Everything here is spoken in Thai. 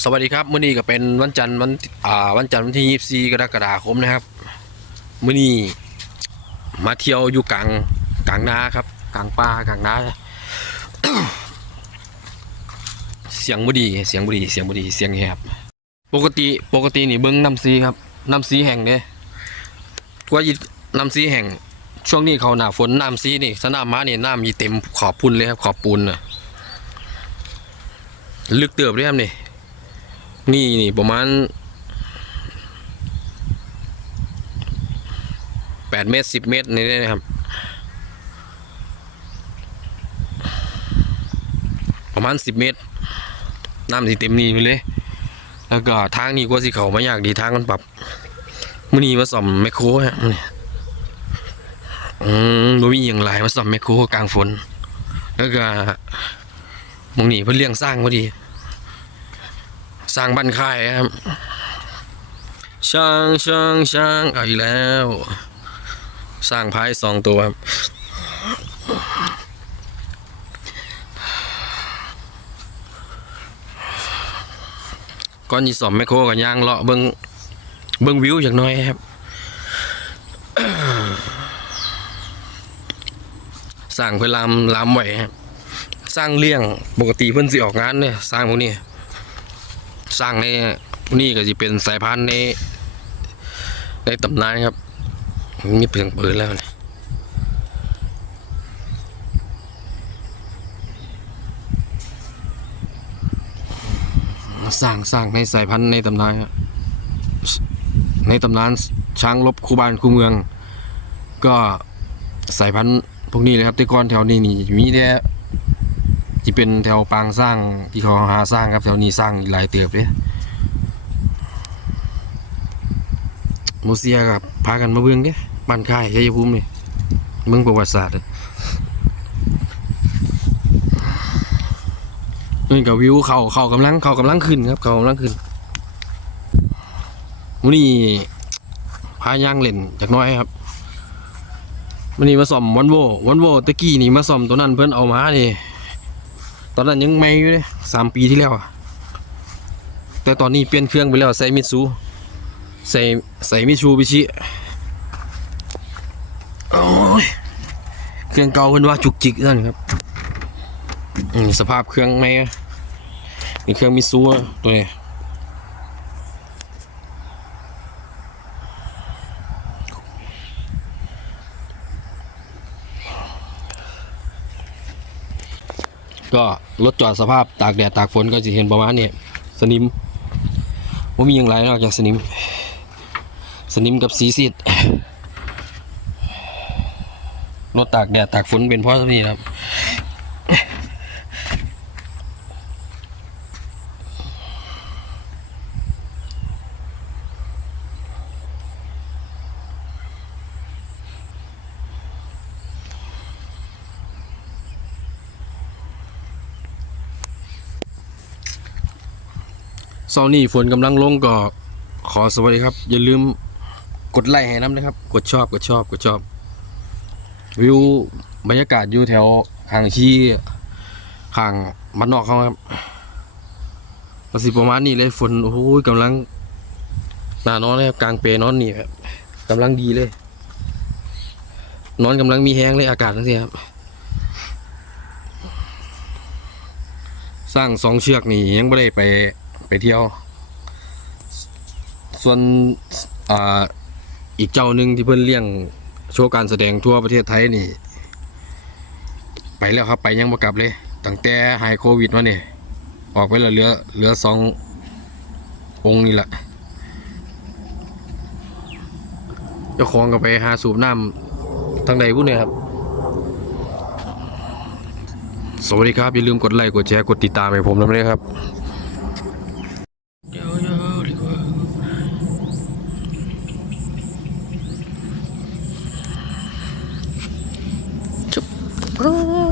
สวัสดีครับมื้อนี้ก็เป็นวันจันทร์วันอ่าวันจันทร์วันที่ 24 กรกฎาคมนะครับมื้อนี้มาเที่ยวอยู่กลางกลางนาครับ กลางป่ากลางนาเสียงบ่ดีเสียงบ่ดีเสียงบ่ดีเสียงแหบปกติปกตินี่เบิ่งน้ำซีครับน้ำซีแห่งเด้กว่าอีน้ำซีแห่ง ช่วงนี้เขาหน้าฝนน้ำซีนี่สนามม้านี่น้ำมีเต็มขอบพุ่นเลยครับขอบปูนน่ะลึกเติบเลยครับนี่ นี่นี่ประมาณแปดเมตรสิบเมตรนี่นะครับ ประมาณสิบเมตร น้ำสิเต็มนี่ไปเลย แล้วก็ทางนี้ก็สิเขาไม่ยากดีทางมันปรับมื่อนี้มาซ่อมแมคโครฮะมื้อนี้อืมบ่มีอย่างไรมาซ่อมแมคโครกลางฝน แล้วก็มองนี้เพิ่นเลี้ยงสร้างพอดี สร้างบ้านค่ายครับ ช่างช่างช่างเอาอีกแล้ว สร้างพายสองตัวครับก่อนยีสอมแมคโครกับยางเลาะเบิ้งเบิ้งวิวอย่างน้อยครับสร้างเพื่อลามลามไหวครับสร้างเลี้ยงปกติเพิ่นสิออกงานเนี่ยสร้างพวกนี้ สร้างในนี้ก็จะเป็นสายพันธุ์ในในตำนานครับมีเพียงปืนแล้วนี่สร้างสร้างในสายพันธุ์ในตำนานครับในตำนานช้างลบคูบานคูเมือง ก็สายพันธุ์พวกนี้เลยครับแต่ก่อนแถวนี้นี่มีแต่ ที่เป็นแถวปางสร้างที่เขาหาสร้างครับแถวนี้สร้างหลายเติบเลยโมเซียกับพากันมาเบิ่งเด้บ้านค่ายชัยภูมินี่เมืองประวัติศาสตร์ด้อนี่กับวิวเขาเขากำลังเขากำลังขึ้นครับเขากำลังขึ้นมื้อนี้พาย่างเล่นจากน้อยครับมื้อนี้มาซ่อมวันโววันโวตะกี้นี่มาซ่อมตัวนั้นเพิ่นเอามานี่ ตอนนั้นยังไม่อยู่เลยสามปีที่แล้วอะแต่ตอนนี้เปลี่ยนเครื่องไปแล้วใส่มิตซูใส่ใส่มิชูบิชิเครื่องเก่าเพิ่นว่าจุกจิกนั่นครับสภาพเครื่องไม่นี่เครื่องมิซูตัวนี้ ก็รถจอดสภาพตากแดดตากฝนก็จะเห็นประมาณนี้สนิมว่ามีอย่างไรนอกจากสนิม สนิมกับสีซีดรถตากแดดตากฝนเป็นเพราะสนี้ครับ เสาร์นี้ฝนกำลังลงก็ขอสวัสดีครับ อย่าลืมกดไลค์ให้น้ำนะครับ กดชอบกดชอบกดชอบ วิวบรรยากาศอยู่แถวข้างที่ข้างมันนอกเขาครับประสิประมาณนี้เลยฝนโอ้โหกำลังหนานอนเลยครับกลางเปนอนนี่ครับกำลังดีเลย นอนกำลังมีแห้งเลยอากาศนั่นสิครับ สร้างสองเชือกนี่ยังไม่ได้ไป ไปเที่ยว ส่วนอ่าอีกเจ้าหนึ่งที่เพิ่นเลี้ยงโชว์การแสดงทั่วประเทศไทยนี่ ไปแล้วครับไปยังบ่กลับเลยตั้งแต่หายโควิดมาเนี่ยออกไปแล้วเหลือเหลือสององค์นี่แหละเจ้าของก็ไปหาสูบน้ำทางใดพูดเนี่ยครับ สวัสดีครับ อย่าลืมกดไลค์กดแชร์กดติดตามให้ผมด้วยครับเดี๋ยวๆดีกว่า จุ๊บ